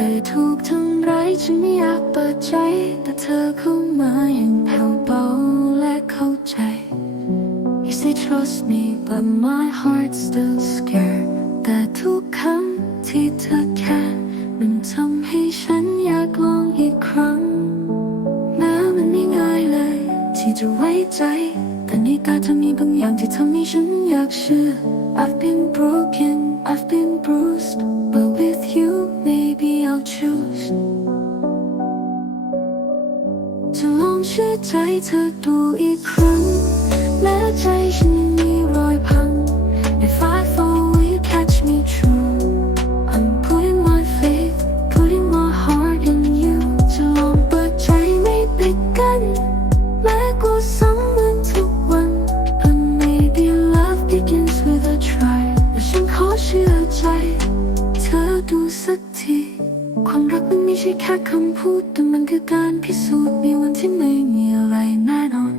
คยถูกทำร้ายฉันไม่อยากเปิดใจ แต่เธอเข้ามาอย่างแผ่วเบาและเข้าใจ You say trust me but my heart's still scared แต่ทุกคำที่เธอแค่มันทำให้ฉันอยากลองอีกครั้งแม้มันไม่ง่ายเลย ที่จะไว้ใจ แต่ในตาเธอมีบางอย่างที่ทำให้ฉันอยากเชื่อ I've been broken I've been bruised but จะลองเชื่อใจเธอดูอีกครั้ง แม้ใจฉันยังมีรอยพัง If I fall will you catch me true I'm putting my faith putting my heart in you จะลองเปิดใจไม่ปิดกัน แม้กลัวซ้ำเหมือนทุกวัน But maybe love begins with a try และฉันขอเชื่อใจ มันไม่ใช่แค่คำพูดแต่มันคือการพิสูจน์ในวันที่ไม่มีอะไรแน่นอน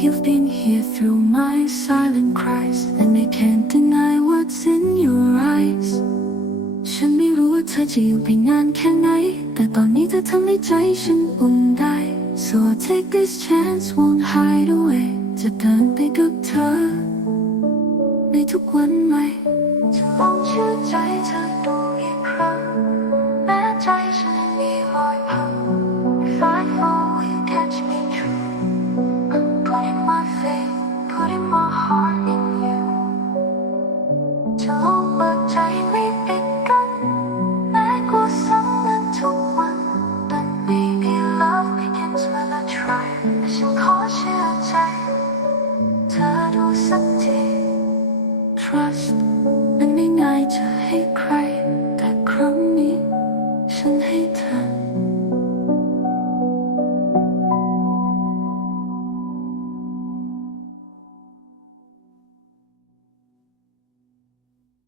You've been here through my silent cries And I can't deny what's in your eyes ฉันไม่รู้ว่าเธอจะอยู่ไปนานแค่ไหน แต่ตอนนี้เธอทำให้ใจฉันอุ่นได้ So I take this chance won't hide away จะเดินไปกับเธอ ในทุกวันใหม่ อดูสั